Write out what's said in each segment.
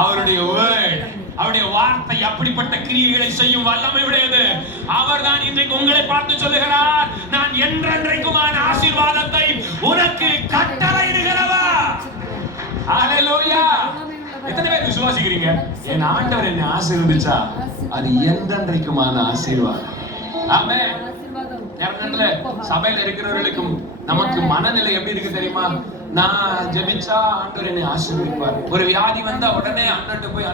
அவருடைய வேர்ட், அவருடைய வார்த்தை அப்படிப்பட்ட கிரியைகளை செய்யும் வல்லமை உடையது. அவர்தான் இன்றைக்கு உங்களை பார்த்து சொல்லுகிறார், நான் என்றென்றைக்குமான ஆசீர்வாதத்தை உனக்கு கட்டளையிடுகிறவர். ஹல்லேலூயா. எத்தனை பேர் விசுவாசிக்கிறீங்க? என் ஆண்டவர் என்னை ஆசீர்வதிச்சா அது என்றென்றைக்குமான ஆசீர்வாதம். ஆமென். சபையில இருக்கிறவர்களுக்கும் நமக்கு மனநிலை எப்படி இருக்கு தெரியுமா? நான் ஜெபிச்சா ஆண்டவர் என்னை ஆசீர்வதிப்பார். ஒரு வியாதி வந்தா உடனே ஆண்டவர்ட்ட போய்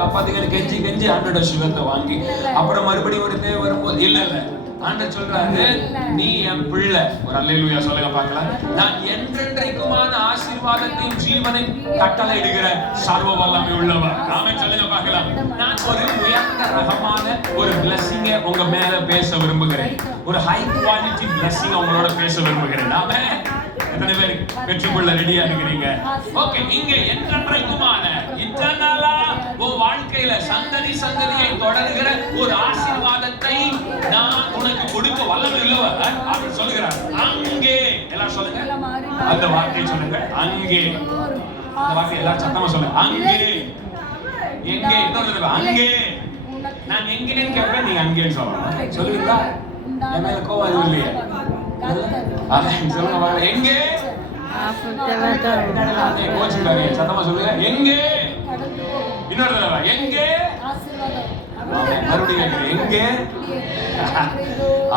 காப்பாத்துங்க கெஞ்சி கெஞ்சி ஆண்டோட சுகத்தை வாங்கி அப்புறம் மறுபடியும் ஒரு தேவை வரும்போது இல்ல ஆண்டவர் சொல்றாரு, நீ என் பிள்ளை. ஒரு அல்லேலூயா சொல்லுங்க பார்க்கலாம். நான் என்றென்றைக்குமான ஆசீர்வாதத்தையும் ஜீவனையும் கட்டளையிடுகிற சர்வ வல்லமை உள்ளவர். ஆமென் சொல்லுங்க பார்க்கலாம். நான் ஒரு உயர்ந்த ரகமான ஒரு பிளெஸிங்கை உங்க மேல பேச விரும்புகிறேன். ஒரு ஹை குவாலிட்டி பிளெஸிங் உங்களோட பேச விரும்புகிறேன். ஆமென். எத்தனை பேர் வெற்றிக்குள்ள ரெடியா இருக்கிறீங்க? ஓகே, இங்க என்றென்றைக்குமான இட்டர்னலா உன் வாழ்க்கையில சந்ததி சந்ததியை தொடர்கிற ஒரு ஆசீர்வாதத்தை நான் உனக்கு கொடுக்க வல்லமை உள்ளவர் அப்படின்னு சொல்லுகிறார். அங்கே எல்லாரும் சொல்லுங்க, அந்த வார்த்தையை சொல்லுங்க. அங்கே, அந்த வார்த்தை எல்லாரும் சத்தமா சொல்லுங்க. அங்கே, எங்கே, இன்னொரு தடவை அங்கே. நான் எங்கேன்னு கேட்பேன், நீங்க அங்கேன்னு சொல்லணும். சொல்லுவீங்களா? என் மேல கோவம் எதுவும் இல்லையே? சொல்லுங்க, எங்கே? கோச்சுக்காரே சத்தமா சொல்லுங்க. எங்கே? இன்னொரு தடவை எங்கே? மறுபடியும் எங்கே?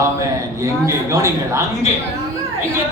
ஆமென். எங்கே? கவனிங்கள். அங்கே. எங்கே